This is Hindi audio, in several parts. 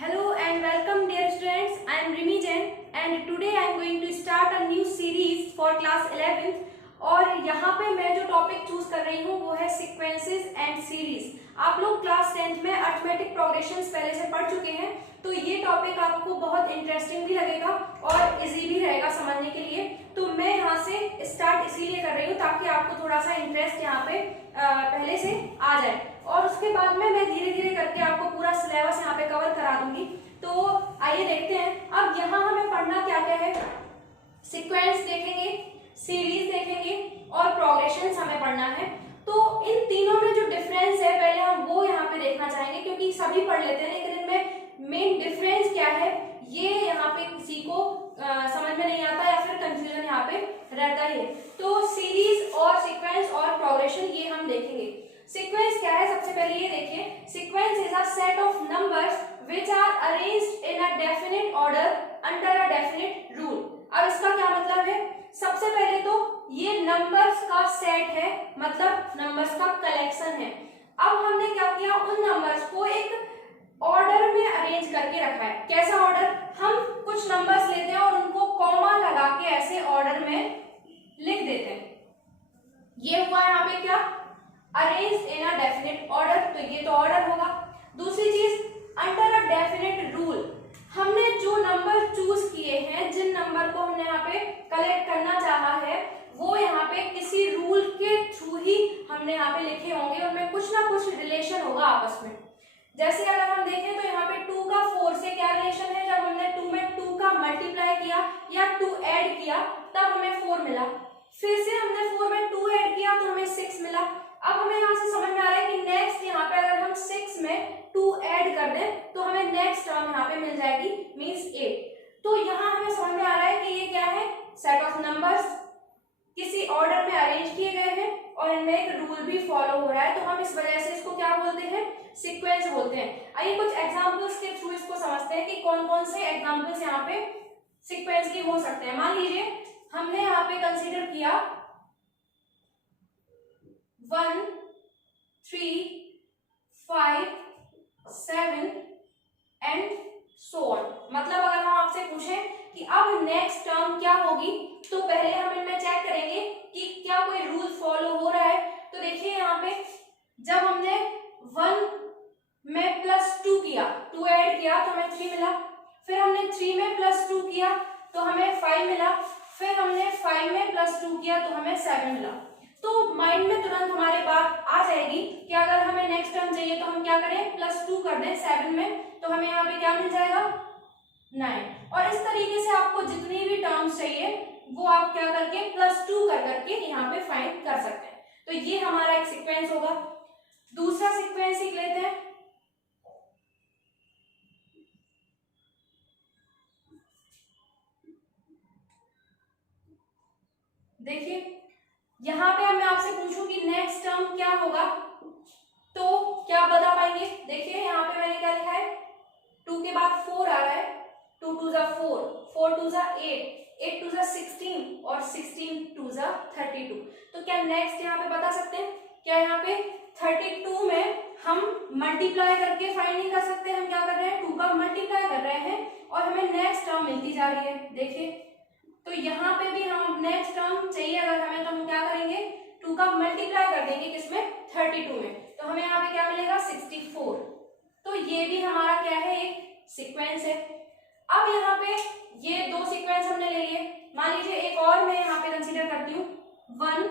Hello and welcome dear students. I am Rimi Jain and today I am going to start a new series for class 11th और यहाँ पे मैं जो टॉपिक चूज कर रही हूँ वो है सीक्वेंसेस एंड सीरीज। आप लोग क्लास 10th में अरिथमेटिक प्रोग्रेशंस पहले से पढ़ चुके हैं तो ये टॉपिक आपको बहुत इंटरेस्टिंग भी लगेगा और इजी भी रहेगा समझने के लिए। तो मैं यहाँ से स्टार्ट इसीलिए कर रही हूँ ताकि आपको थोड़ा सा इंटरेस्ट यहाँ पे पहले से आ जाए और उसके बाद में मैं धीरे धीरे करके आपको पूरा सिलेबस यहाँ पे कवर करा दूंगी। तो आइए देखते हैं अब यहाँ हमें पढ़ना क्या क्या है। सीक्वेंस देखेंगे, सीरीज देखेंगे और प्रोग्रेशंस हमें पढ़ना है। तो इन तीनों में जो डिफरेंस है पहले हम वो यहाँ पे देखना चाहेंगे क्योंकि सभी पढ़ लेते हैं लेकिन इनमें मेन डिफरेंस क्या है ये यहाँ पे किसी को समझ में नहीं आता या फिर कंफ्यूजन यहाँ पे रहता ही है। तो सीरीज और सीक्वेंस और प्रोग्रेशन ये हम देखेंगे। सीक्वेंस क्या है सबसे पहले ये देखिए, sequence is a set of numbers which are arranged in a definite order under a definite rule. अब इसका क्या मतलब है, सबसे पहले तो ये नंबर्स का सेट है मतलब नंबर्स का कलेक्शन है। अब हमने क्या किया, उन नंबर्स को एक ऑर्डर में अरेंज करके रखा है। कैसा ऑर्डर, हम कुछ नंबर्स लेते हैं और उनको कॉमा लगा के ऐसे ऑर्डर में लिख देते हैं। ये हुआ यहाँ पे क्या, arrange in a definite order, तो ये तो ऑर्डर होगा। दूसरी चीज अंडर अ डेफिनिट रूल, हमने जो नंबर चूज किए हैं, जिन नंबर को हमने यहाँ पे कलेक्ट करना चाहा है वो यहाँ पे किसी रूल के थ्रू ही हमने यहाँ पे लिखे होंगे, उनमें कुछ ना कुछ रिलेशन होगा आपस में। जैसे अगर हम देखें तो यहाँ पे 2 का 4 से क्या रिलेशन है, जब हमने 2 में 2 का मल्टीप्लाई किया या 2 ऐड किया तब हमें 4 मिला, फिर से हमने 4 में 2 ऐड किया तो हमें 6 मिला। अब हमें यहाँ से समझ में आ रहा है कि नेक्स्ट यहाँ पे अगर हम 6 में 2 ऐड कर दें तो हमें नेक्स्ट टर्म यहाँ पे मिल जाएगी मींस 8। तो यहाँ हमें समझ में आ रहा है कि ये क्या है, सेट ऑफ नंबर्स किसी ऑर्डर में अरेंज किए गए हैं और इनमें एक रूल भी फॉलो हो रहा है, तो हम इस वजह से इसको क्या बोलते हैं, सीक्वेंस बोलते हैं। आइए कुछ एग्जांपल्स के थ्रू इसको समझते हैं कि कौन कौन से एग्जांपल्स यहाँ पे सीक्वेंस के हो सकते हैं। मान लीजिए हमने यहाँ पे कंसीडर किया 1 3 5 7 एंड सो ऑन। मतलब अगर हम आपसे पूछें कि अब नेक्स्ट टर्म क्या होगी तो पहले हम इनमें चेक करेंगे कि क्या कोई रूल फॉलो हो रहा है। तो देखिए यहाँ पे जब हमने 1 में +2 किया, 2 ऐड किया तो हमें 3 मिला, फिर हमने 3 में +2 किया तो हमें 5 मिला, फिर हमने 5 में +2 किया तो हमें 7 मिला। तो माइंड में तुरंत हमारे बात आ जाएगी कि अगर हमें नेक्स्ट टर्म चाहिए तो हम क्या करें, +2 कर दें 7 में तो हमें यहाँ पे क्या मिल जाएगा 9। और इस तरीके से आपको जितनी भी टर्म्स चाहिए वो आप क्या करके +2 कर करके यहाँ पे फाइंड कर सकते हैं। तो ये हमारा एक सीक्वेंस होगा। दूसरा सीक्वेंस सीख लेते हैं। देखिए यहाँ पे मैं आपसे पूछूं कि नेक्स्ट टर्म क्या होगा तो क्या बता पाएंगे। देखिए यहाँ पे मैंने क्या लिखा है, 2 के बाद 4 आ रहा है, 2 2 जा 4, 4 2 जा 8, 8 2 जा 16 और 16 2 जा 32। तो क्या नेक्स्ट यहाँ पे बता सकते हैं, क्या यहाँ पे 32 में हम मल्टीप्लाई करके फाइंड नहीं कर सकते, हम क्या कर रहे हैं 2 का मल्टीप्लाई कर रहे हैं और हमें नेक्स्ट टर्म मिलती जा रही है। देखिए तो यहाँ पे भी हम नेक्स्ट टर्म चाहिए अगर हमें तो हम क्या करेंगे 2 का मल्टीप्लाई कर देंगे किसमें 32 में, तो हमें यहाँ पे क्या मिलेगा 64। तो ये भी हमारा क्या है, एक सीक्वेंस है। अब यहाँ पे ये 2 सीक्वेंस हमने ले लिए, मान लीजिए एक और मैं यहाँ पे कंसीडर करती हूँ 1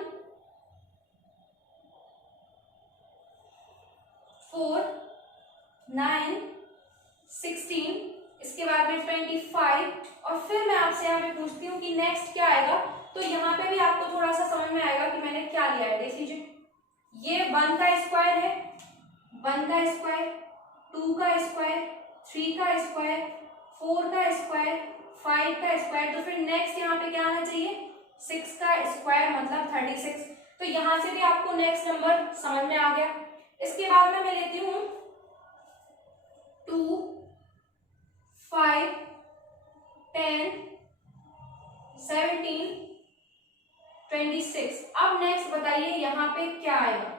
4 9 16, इसके बाद में 25 और फिर मैं आपसे यहाँ पे पूछती हूँ कि नेक्स्ट क्या आएगा। तो यहाँ पे भी आपको थोड़ा सा समझ में आएगा कि मैंने क्या लिया है। देख लीजिए ये 1 का स्क्वायर है, 1 का स्क्वायर, 2 का स्क्वायर, 3 का स्क्वायर, 4 का स्क्वायर, 5 का स्क्वायर, तो फिर नेक्स्ट यहाँ पे क्या आना चाहिए 6 का स्क्वायर मतलब 36। तो यहाँ से भी आपको नेक्स्ट नंबर समझ में आ गया। इसके बाद में मैं लेती हूँ 2 5 10 17 26। अब नेक्स्ट बताइए यहाँ पे क्या आएगा।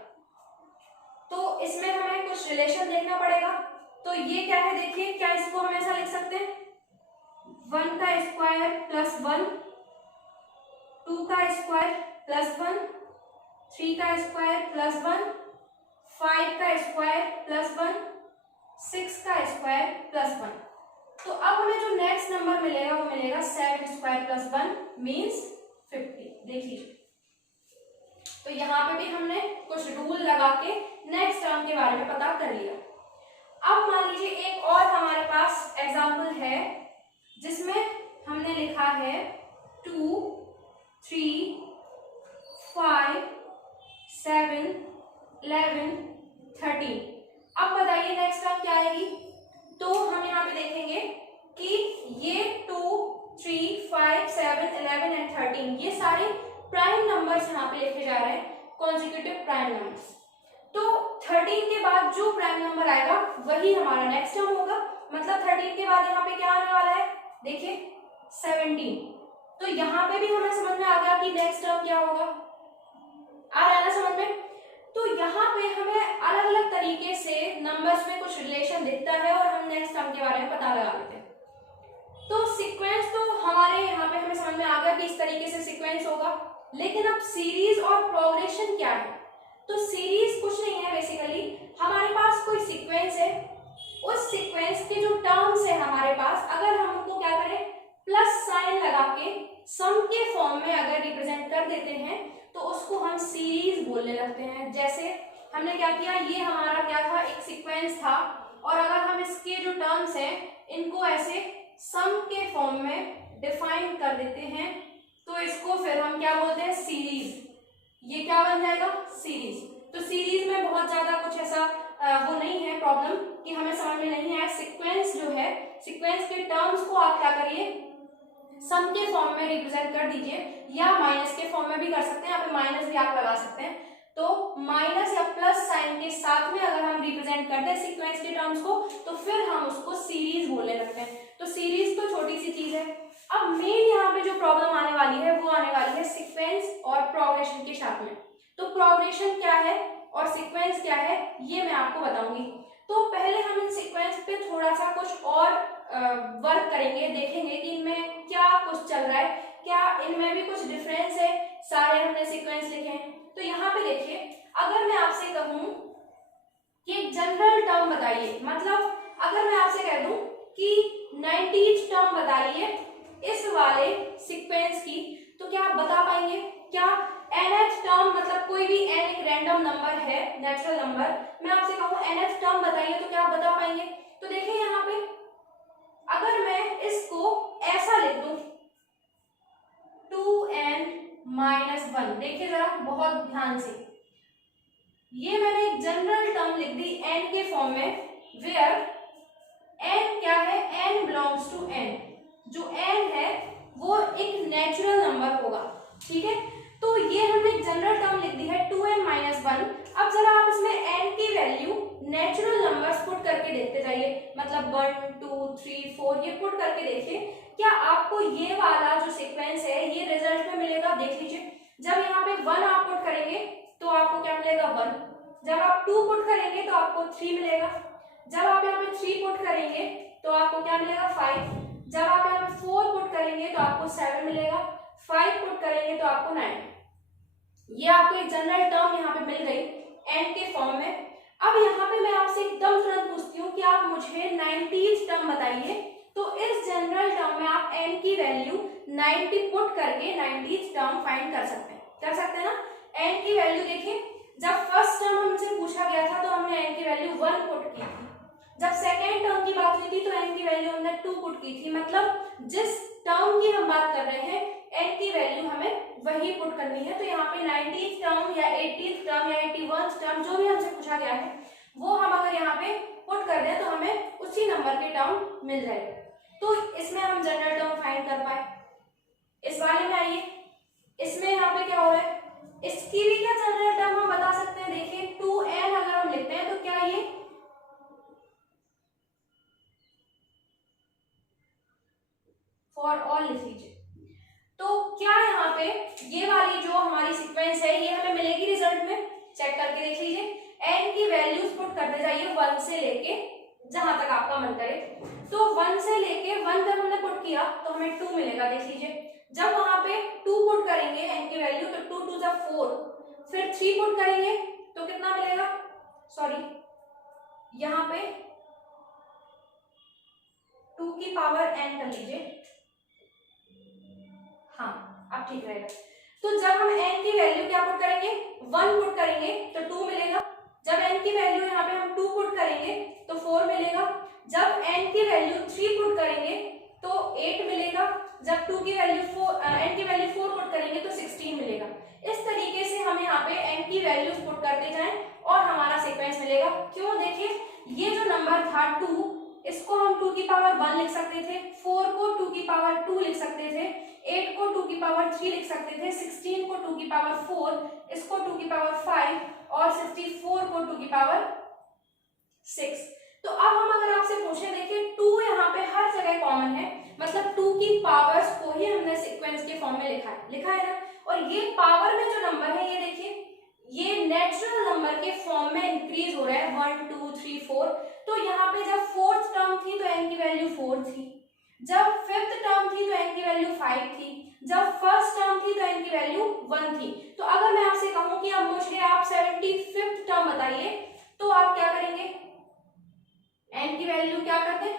तो इसमें हमें कुछ रिलेशन देखना पड़ेगा। तो ये क्या है देखिए, क्या इसको हम ऐसा लिख सकते हैं 1 का स्क्वायर प्लस 1, 2 का स्क्वायर प्लस 1, 3 का स्क्वायर प्लस 1, 5 का स्क्वायर प्लस 1, 6 का स्क्वायर प्लस 1। तो अब हमें जो नेक्स्ट नंबर मिलेगा वो मिलेगा 7 स्क्वायर प्लस 1 मीन्स 50। देखिए तो यहाँ पे भी हमने कुछ रूल लगा के नेक्स्ट टर्म के बारे में पता कर लिया। अब मान लीजिए एक और हमारे पास एग्जाम्पल है जिसमें हमने लिखा है 2, 3, 5, 7, 11, 13। अब बताइए नेक्स्ट टर्म क्या आएगी। तो हम यहाँ पे देखेंगे कि ये 2, 3, 5, 7, 11 एंड 13 ये सारे प्राइम नंबर्स यहाँ पे लिखे जा रहे हैं, कॉन्जिक्यूटिव प्राइम नंबर्स। तो 13 के बाद जो प्राइम नंबर आएगा वही हमारा नेक्स्ट टर्म होगा। मतलब 13 के बाद यहाँ पे क्या आने वाला है देखिए 17। तो यहाँ पे भी हमें समझ में आ गया कि नेक्स्ट टर्म क्या होगा। आ रहा है ना समझ में। तो यहाँ पे हमें अलग अलग तरीके से नंबर्स में कुछ रिलेशन दिखता है और हम नेक्स्ट टर्म के बारे में पता लगा लेते हैं। तो सीक्वेंस तो हमारे यहाँ पे हमें समझ में आ गया कि इस तरीके से सीक्वेंस होगा। लेकिन अब सीरीज और प्रोग्रेशन क्या है। तो सीरीज कुछ नहीं है, बेसिकली हमारे पास कोई सीक्वेंस है, उस सीक्वेंस के जो टर्म्स है हमारे पास, अगर हम उनको क्या करें प्लस साइन लगा के सम के फॉर्म में अगर रिप्रेजेंट कर देते हैं तो उसको हम सीरीज बोलने लगते हैं। जैसे हमने क्या किया, ये हमारा क्या था एक सीक्वेंस था और अगर हम इसके जो टर्म्स हैं इनको ऐसे सम के फॉर्म में डिफाइन कर देते हैं तो इसको फिर हम क्या बोलते हैं सीरीज। ये क्या बन जाएगा सीरीज। तो सीरीज में बहुत ज्यादा कुछ ऐसा वो नहीं है प्रॉब्लम कि हमें समझ में नहीं आया। सीक्वेंस जो है, सीक्वेंस के टर्म्स को आप क्या करिए सम के फॉर्म में रिप्रेजेंट कर दीजिए या माइनस के फॉर्म में भी कर सकते हैं, यहाँ पे माइनस भी आप लगा सकते हैं। तो माइनस या प्लस साइन के साथ में अगर हम रिप्रेजेंट कर दें सीक्वेंस के टर्म्स को तो फिर हम उसको सीरीज बोलने लगते हैं। तो सीरीज तो छोटी सी चीज है। अब मेन यहाँ पे जो प्रॉब्लम आने वाली है वो आने वाली है सीक्वेंस और प्रोग्रेशन के साथ में। तो प्रोग्रेशन क्या है और सीक्वेंस क्या है ये मैं आपको बताऊंगी। तो पहले हम इन सीक्वेंस पे थोड़ा सा कुछ और वर्क करेंगे, देखेंगे कि इनमें क्या कुछ चल रहा है, क्या इनमें भी कुछ डिफरेंस है। सारे हमने सीक्वेंस लिखे हैं। तो यहाँ पे देखिए, अगर मैं आपसे कहूँ कि एक जनरल टर्म बताइए, मतलब अगर मैं आपसे कह दूं कि 90th टर्म बताइए इस वाले सीक्वेंस की, तो क्या आप बता पाएंगे? क्या nth टर्म, मतलब कोई भी n एक रैंडम नंबर है, नेचुरल नंबर, मैं आपसे कहूँ nth टर्म बताइए तो क्या आप बता पाएंगे? तो देखिए यहाँ पे अगर मैं इसको ऐसा लिख दूं 2n-1, देखिए जरा बहुत ध्यान से, ये मैंने एक जनरल टर्म लिख दी n के फॉर्म में, वेयर n क्या है, n बिलोंग्स टू n। जो n है वो एक नेचुरल नंबर होगा, ठीक है। तो ये हमने एक जनरल टर्म लिख दी है 2n-1। अब जरा आप इसमें n की वैल्यू नेचुरल नंबर्स पुट करके देखते जाइए, मतलब 1, 2, 3, 4 ये पुट करके देखिए, क्या आपको ये वाला जो सीक्वेंस है ये रिजल्ट में मिलेगा। देख लीजिए, जब यहाँ पे 1 आप पुट करेंगे तो आपको क्या मिलेगा 1, जब आप 2 पुट करेंगे तो आपको 3 मिलेगा, जब आप यहाँ पे 3 पुट करेंगे तो आपको क्या मिलेगा 5, जब आप यहाँ पे 4 पुट करेंगे तो आपको 7 मिलेगा, 5 पुट करेंगे तो आपको 9। ये आपको एक जनरल टर्म यहाँ पे मिल गई n के फॉर्म में। अब यहाँ पे मैं आपसे एकदम तुरंत पूछती हूँ कि आप मुझे 90th टर्म बताइए। तो इस जनरल टर्म में आप n की वैल्यू 90 पुट करके 90th टर्म फाइंड कर सकते हैं ना। n की वैल्यू देखिए, जब फर्स्ट टर्म हमसे पूछा गया था तो हमने n की वैल्यू 1 पुट की थी, जब सेकेंड टर्म की बात हुई थी तो n की वैल्यू हमने 2 पुट की थी। मतलब जिस टर्म की हम बात कर रहे हैं n की वैल्यू हमें वही पुट करनी है। तो यहाँ पे 90th टर्म या 80th टर्म या 81st टर्म जो भी हमसे पूछा गया है वो हम अगर यहाँ पे पुट कर दें तो हमें उसी नंबर के टर्म मिल जाएगा। तो इसमें हम जनरल टर्म फाइंड कर पाए। इस वाले में आइए, इसमें यहाँ पे क्या हो रहा है, इसकी भी क्या जनरल टर्म हम बता सकते हैं। देखिए 2n अगर हम लिखते हैं तो क्या ये फॉर ऑल लिख लीजिए। तो क्या यहाँ पे ये वाली जो हमारी सीक्वेंस है ये हमें मिलेगी रिजल्ट में, चेक करके देख लीजिए। n की वैल्यूज पुट करते जाइए 1 से लेके जहां तक आपका मन करे। तो 1 से लेके 1 तक हमने पुट किया तो हमें 2 मिलेगा। देख लीजिए, जब वहां पे 2 पुट करेंगे n की वैल्यू तो 2 2 जा 4, फिर 3 पुट करेंगे तो कितना मिलेगा, सॉरी यहाँ पे 2 की पावर n कर लीजिए, हाँ अब ठीक रहेगा। तो जब हम n की वैल्यू क्या पुट करेंगे, 1 पुट करेंगे तो 2 मिलेगा। जब n की वैल्यू यहाँ पे हम 2 पुट करेंगे तो 4 मिलेगा। जब n की वैल्यू 3 पुट करेंगे तो 8 मिलेगा। जब 2 की वैल्यू 4 n की वैल्यू 4 पुट करेंगे तो 16 मिलेगा। इस तरीके से हम यहाँ पे n की वैल्यूज पुट करते जाएं और हमारा सीक्वेंस मिलेगा। क्यों, देखिए ये जो नंबर था 2, इसको हम 2 की पावर 1 लिख सकते थे, 4 को 2 की पावर 2 लिख सकते थे, 8 को 2 की पावर 3 लिख सकते थे, 16 को 2 की पावर 4, इसको 2 की पावर 5 और 64 को 2 की पावर 6। तो अब हम अगर आपसे पूछे, देखिए 2 यहाँ पे हर जगह कॉमन है, मतलब 2 की पावर्स को ही हमने सीक्वेंस के फॉर्म में लिखा है ना। और ये पावर में जो नंबर है, ये देखिए ये नेचुरल नंबर के फॉर्म में इंक्रीज हो रहा है, 1 2 3 4। तो यहाँ पे जब फोर्थ टर्म थी तो n की वैल्यू 4 थी, जब फिफ्थ टर्म थी तो n की वैल्यू 5 थी, जब फर्स्ट टर्म थी तो n की वैल्यू 1 थी। तो अगर मैं आपसे कहूं कि अब मुझे आप 75th टर्म बताइए तो आप क्या करेंगे, n की वैल्यू क्या कर दें,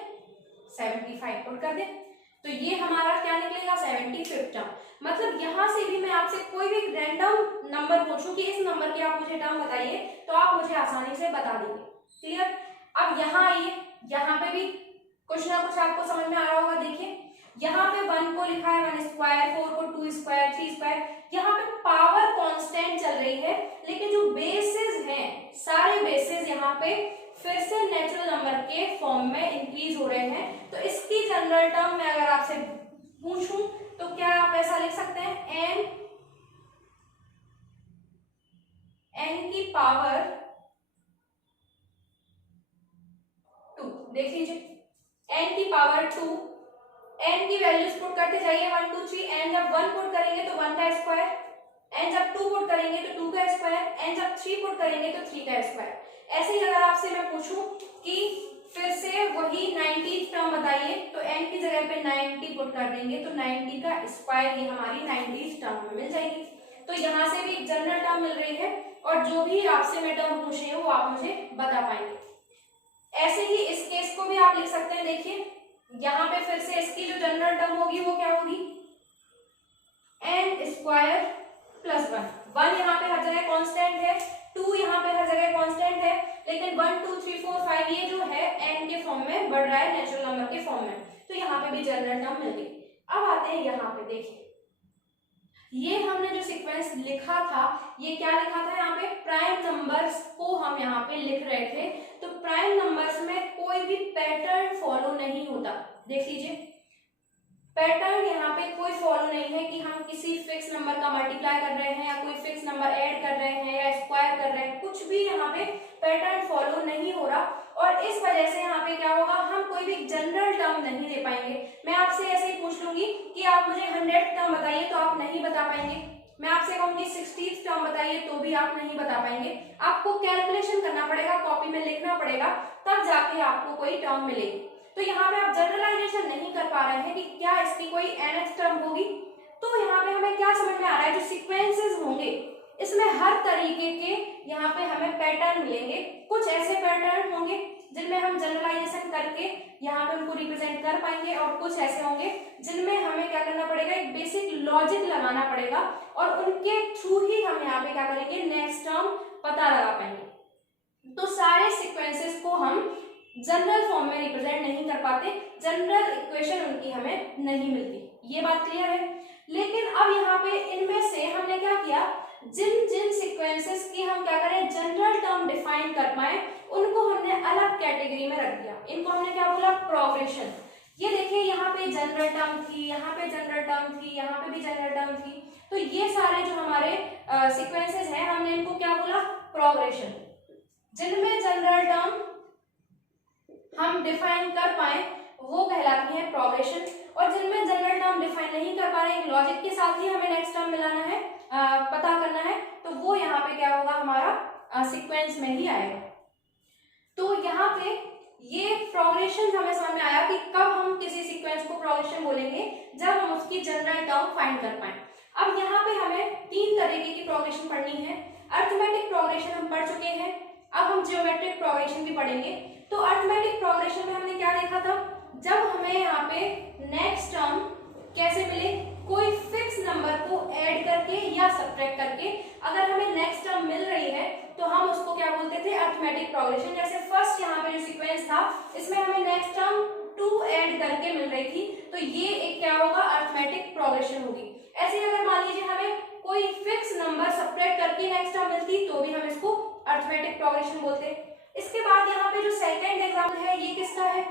75 पुट कर दें, तो ये हमारा क्या निकलेगा, 75th टर्म। मतलब यहां से भी मैं आपसे कोई भी रैंडम नंबर पूछूं कि इस नंबर की आप मुझे टर्म बताइए तो आप मुझे आसानी से बता देंगे। क्लियर। अब यहाँ आइए, यहाँ पे भी कुछ ना कुछ आपको समझ में आ रहा होगा। देखिए यहाँ पे 1 को लिखा है 1 स्क्वायर, 4 को 2 स्क्वायर, 3 स्क्वायर, यहाँ पे पावर कांस्टेंट चल रही है, लेकिन जो बेसिस हैं सारे बेसिस यहाँ पे फिर से नेचुरल नंबर के फॉर्म में इंक्रीज हो रहे हैं। तो इसकी जनरल टर्म में अगर आपसे पूछूं तो क्या आप ऐसा लिख सकते हैं, n की पावर 2। देख लीजिए n की पावर 2, n की वैल्यूज पुट करते जाइए 1 2 3। n जब 1 पुट करेंगे तो 1 का स्क्वायर, n जब 2 पुट करेंगे तो 2 का स्क्वायर, n जब 3 पुट करेंगे तो 3 का स्क्वायर। ऐसे ही अगर आपसे मैं पूछूं कि फिर से वही 90th टर्म बताइए तो n की जगह पे 90 पुट कर देंगे तो 90 का स्क्वायर ये हमारी 90th टर्म में मिल जाएगी। तो यहाँ से भी जनरल टर्म मिल रही है और जो भी आपसे मैं टर्म पूछ रही हूँ वो आप मुझे बता पाएंगे। ऐसे ही इस केस को भी आप लिख सकते हैं। देखिए यहाँ पे फिर से इसकी जो जनरल टर्म होगी वो क्या होगी, n स्क्वायर प्लस 1। 1 यहाँ पे हर जगह कांस्टेंट है, 2 यहाँ पे हर जगह कांस्टेंट है, लेकिन 1 2 3 4 5 ये जो है n के फॉर्म में बढ़ रहा है, नेचुरल नंबर के फॉर्म में। तो यहाँ पे भी जनरल टर्म मिल गई। अब आते हैं यहाँ पे, देखिए ये हमने जो सीक्वेंस लिखा था, ये क्या लिखा था, यहाँ पे प्राइम नंबर्स को हम यहाँ पे लिख रहे थे। तो प्राइम नंबर्स में कोई भी पैटर्न फॉलो नहीं होता। देख लीजिए पैटर्न यहाँ पे कोई फॉलो नहीं है कि हम किसी फिक्स नंबर का मल्टीप्लाई कर रहे हैं या कोई फिक्स नंबर ऐड कर रहे हैं या स्क्वायर कर रहे हैं, कुछ भी यहाँ पे पैटर्न फॉलो नहीं हो रहा। और इस वजह से यहाँ पे क्या होगा, हम कोई भी जनरल टर्म नहीं दे पाएंगे। मैं आपसे ऐसे ही पूछ लूंगी कि आप मुझे 100th टर्म बताइए तो आप नहीं बता पाएंगे। मैं आपसे कहूंगी 60th टर्म बताइए तो भी आप नहीं बता पाएंगे। आपको कैलकुलेशन करना पड़ेगा, कॉपी में लिखना पड़ेगा, तब जाके आपको कोई टर्म मिलेगी। तो यहाँ पे आप जनरलाइजेशन नहीं कर पा रहे हैं कि क्या इसकी कोई nth टर्म होगी। तो यहाँ पे हमें क्या समझ में आ रहा है, जो सीक्वेंसेस होंगे इसमें हर तरीके के यहाँ पे हमें पैटर्न मिलेंगे। कुछ ऐसे पैटर्न होंगे जिनमें हम जनरलाइजेशन करके यहाँ पे उनको रिप्रेजेंट कर पाएंगे, और कुछ ऐसे होंगे जिनमें हमें क्या करना पड़ेगा, एक बेसिक लॉजिक लगाना पड़ेगा और उनके थ्रू ही हम यहाँ पे क्या करेंगे, नेक्स्ट टर्म पता लगा पाएंगे। तो सारे सीक्वेंसेस को हम जनरल फॉर्म में रिप्रेजेंट नहीं कर पाते, जनरल इक्वेशन उनकी हमें नहीं मिलती। ये बात क्लियर है। लेकिन अब यहाँ पे इनमें से हमने क्या किया, जिन जिन सीक्वेंसेस की हम क्या करें, जनरल टर्म डिफाइन कर पाए, उनको हमने अलग कैटेगरी में रख दिया। इनको हमने क्या बोला, प्रोग्रेशन। ये देखिए यहाँ पे जनरल टर्म थी, यहाँ पे जनरल टर्म थी, यहाँ पे भी जनरल टर्म थी। तो ये सारे जो हमारे सीक्वेंसेस हैं, हमने इनको क्या बोला, प्रोग्रेशन। जिनमें जनरल टर्म हम डिफाइन कर पाए वो कहलाती है प्रोग्रेशन, और जिनमें जनरल टर्म डिफाइन नहीं कर पा रहे, लॉजिक के साथ ही हमें नेक्स्ट टर्म मिलाना है, पता करना है, तो वो यहाँ पे क्या होगा, हमारा सीक्वेंस में ही आएगा। तो यहाँ पे ये प्रोग्रेशन हमें समझ में आया कि कब हम किसी सीक्वेंस को प्रोग्रेशन बोलेंगे, जब हम उसकी जनरल टर्म फाइंड कर पाए। अब यहाँ पे हमें 3 तरीके की प्रोग्रेशन पढ़नी है। अरिथमेटिक प्रोग्रेशन हम पढ़ चुके हैं, अब हम जियोमेट्रिक प्रोग्रेशन भी पढ़ेंगे। तो अरिथमेटिक प्रोग्रेशन में हमने क्या देखा था, जब हमें यहाँ पे नेक्स्ट टर्म कैसे मिले, कोई फिक्स नंबर को ऐड करके या सब्ट्रैक्ट करके अगर हमें नेक्स्ट टर्म मिल रही है तो हम उसको क्या बोलते थे, अरिथमेटिक प्रोग्रेशन। जैसे फर्स्ट यहाँ पे जो सीक्वेंस था इसमें हमें नेक्स्ट टर्म 2 ऐड करके मिल रही थी, तो ये एक क्या होगा, अरिथमेटिक प्रोग्रेशन होगी। ऐसे ही अगर मान लीजिए हमें कोई फिक्स नंबर सब्ट्रैक्ट करके नेक्स्ट टर्म मिलती तो भी हम इसको अरिथमेटिक प्रोग्रेशन बोलते हैं। इसके बाद यहाँ पे जो सेकंड एग्जाम्पल है ये किसका है,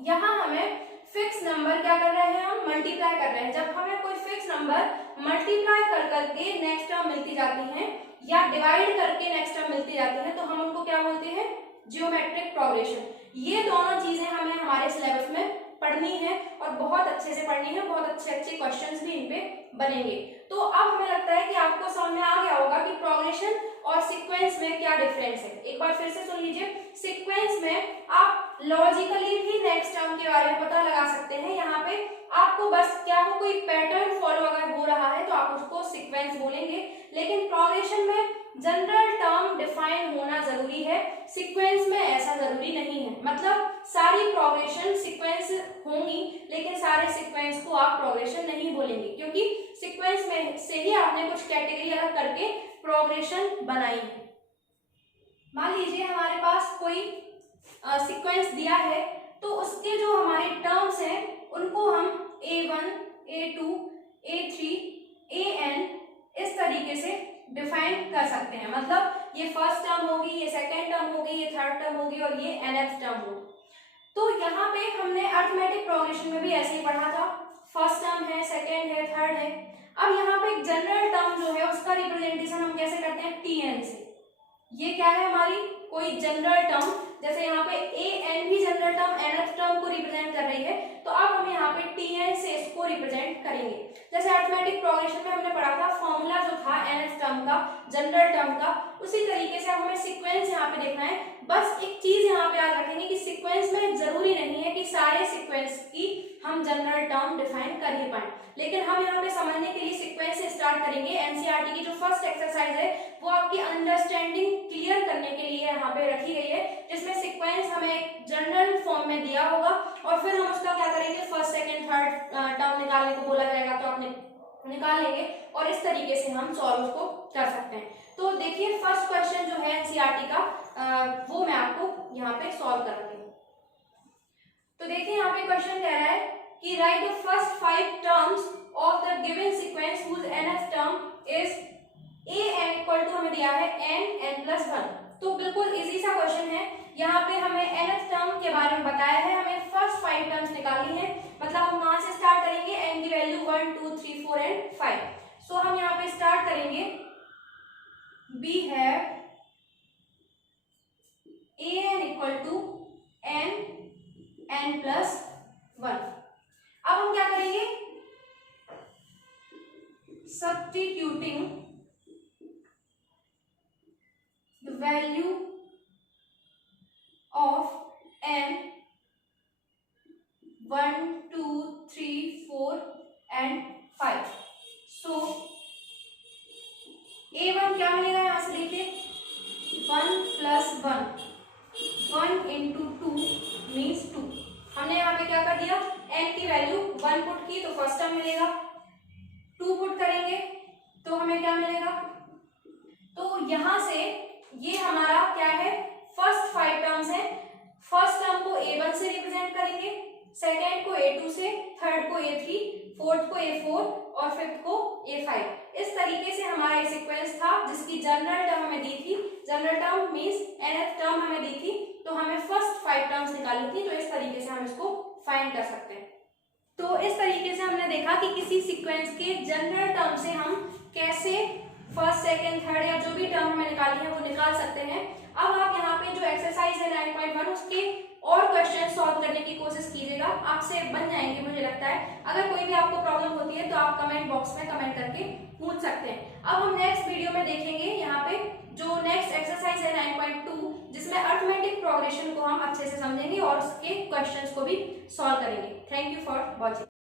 यहाँ हमें फिक्स नंबर क्या कर रहे हैं, हम मल्टीप्लाई कर रहे हैं। जब हमें कोई फिक्स नंबर मल्टीप्लाई कर करके नेक्स्ट टर्म मिलती जाती है या डिवाइड करके नेक्स्ट टर्म मिलती जाती है तो हम उनको क्या बोलते हैं, जियोमेट्रिक प्रोग्रेशन। ये दोनों चीजें हमें हमारे सिलेबस में पढ़नी है और बहुत अच्छे से पढ़नी है, बहुत अच्छे अच्छे क्वेश्चंस भी इनपे बनेंगे। तो अब हमें लगता है कि आपको समझ में आ गया होगा कि प्रोग्रेशन और सीक्वेंस में क्या डिफरेंस है। एक बार फिर से सुन लीजिए, सीक्वेंस में आप लॉजिकली भी नेक्स्ट टर्म के बारे में पता लगा सकते हैं। यहाँ पे आपको बस क्या हो, कोई पैटर्न फॉलो अगर हो रहा है तो आप उसको सीक्वेंस बोलेंगे, लेकिन प्रोग्रेशन में जनरल टर्म डिफाइन होना जरूरी है, सीक्वेंस में ऐसा जरूरी नहीं है। मतलब सारी प्रोग्रेशन सीक्वेंस होंगी लेकिन सारे सीक्वेंस को आप प्रोग्रेशन नहीं बोलेंगे, क्योंकि सीक्वेंस में से ही आपने कुछ कैटेगरी अलग करके प्रोग्रेशन बनाई है। मान लीजिए हमारे पास कोई सीक्वेंस दिया है तो उसके जो हमारे टर्म्स हैं उनको हम A1, A2, A3, AN इस तरीके से डिफाइन कर सकते हैं। मतलब ये फर्स्ट टर्म होगी, ये सेकेंड टर्म होगी, ये थर्ड टर्म होगी और ये nth टर्म होगी। तो यहाँ पे हमने अरिथमेटिक प्रोग्रेशन में भी ऐसे ही पढ़ा था, फर्स्ट टर्म है, सेकेंड है, थर्ड है। अब यहाँ पे जनरल टर्म जो है उसका रिप्रेजेंटेशन हम कैसे करते हैं, Tn से। ये क्या है, हमारी कोई जनरल टर्म, जैसे यहाँ पे An भी जनरल टर्म nth टर्म को रिप्रेजेंट कर रही है, तो अब हम यहाँ पे Tn से इसको रिप्रेजेंट करेंगे। जैसे अरिथमेटिक प्रोग्रेशन में हमने पढ़ा था फॉर्मूला जो था nth टर्म का, जनरल टर्म का, उसी तरीके से हमें सीक्वेंस यहाँ पे देखना है। बस एक चीज यहाँ पे याद रखेंगे कि सीक्वेंस में जरूरी नहीं है कि सारे सीक्वेंस की हम जनरल टर्म डिफाइन कर ही पाए, लेकिन हम यहाँ पे समझने के लिए सीक्वेंस से स्टार्ट करेंगे। एनसीईआरटी की जो फर्स्ट एक्सरसाइज है वो आपकी अंडरस्टैंडिंग क्लियर करने के लिए यहाँ पे रखी गई है, जिसमें सीक्वेंस हमें एक जनरल फॉर्म में दिया होगा और फिर हम उसका क्या करेंगे, फर्स्ट सेकंड थर्ड टर्म निकालने को बोला जाएगा तो आप निकाल लेंगे और इस तरीके से हम सॉल्व उसको कर सकते हैं। तो देखिए फर्स्ट क्वेश्चन जो है एनसीईआरटी का वो मैं आपको यहाँ पे सॉल्व करती हूँ। तो देखिए यहाँ पे क्वेश्चन कह रहा है कि write the first 5 terms of the given sequence whose nth term is an equal to हमें दिया है n+1। तो बिल्कुल इजी सा क्वेश्चन है, यहाँ पे हमें nth टर्म के बारे में बताया है, हमें फर्स्ट 5 टर्म्स निकालनी है। मतलब हम कहाँ से स्टार्ट करेंगे, n की वैल्यू 1 2 3 4 एंड 5। सो हम यहाँ पे स्टार्ट करेंगे, we have an equal to n+1। अब हम क्या करेंगे, substituting the value of n 1 2 3 4 and 5। So a1 क्या मिलेगा, यहां से देखिए 1+1, 1 into 2 मीन्स 2। हमने यहाँ पे क्या कर दिया, n की वैल्यू 1 पुट की तो फर्स्ट टर्म मिलेगा, 2 पुट करेंगे तो हमें क्या मिलेगा। तो यहाँ से ये हमारा क्या है, फर्स्ट 5 टर्म्स है। फर्स्ट टर्म को a1 से रिप्रेजेंट करेंगे, सेकेंड को a2 से, थर्ड को a3, फोर्थ को a4 और फिफ्थ को a5। इस तरीके से हमारा ये सीक्वेंस था जिसकी जनरल टर्म हमें दी थी, general term means nth term हमें दी थी, तो हमें फर्स्ट 5 टर्म्स निकालनी थी। तो इस तरीके से हम इसको फाइंड कर सकते हैं। तो इस तरीके से हमने देखा कि किसी सीक्वेंस के जनरल टर्म से हम कैसे फर्स्ट सेकंड थर्ड या जो भी टर्म हमें निकाली है वो निकाल सकते हैं। अब आप यहाँ पे जो एक्सरसाइज है 9.1 उसके और क्वेश्चन सॉल्व करने की कोशिश कीजिएगा, आपसे बन जाएंगे मुझे लगता है। अगर कोई भी आपको प्रॉब्लम होती है तो आप कमेंट बॉक्स में कमेंट करके पूछ सकते हैं। अब हम नेक्स्ट वीडियो में देखेंगे यहाँ पे जो नेक्स्ट एक्सरसाइज है 9.2 जिसमें अरिथमेटिक प्रोग्रेशन को हम अच्छे से समझेंगे और उसके क्वेश्चंस को भी सॉल्व करेंगे। Thank you for watching.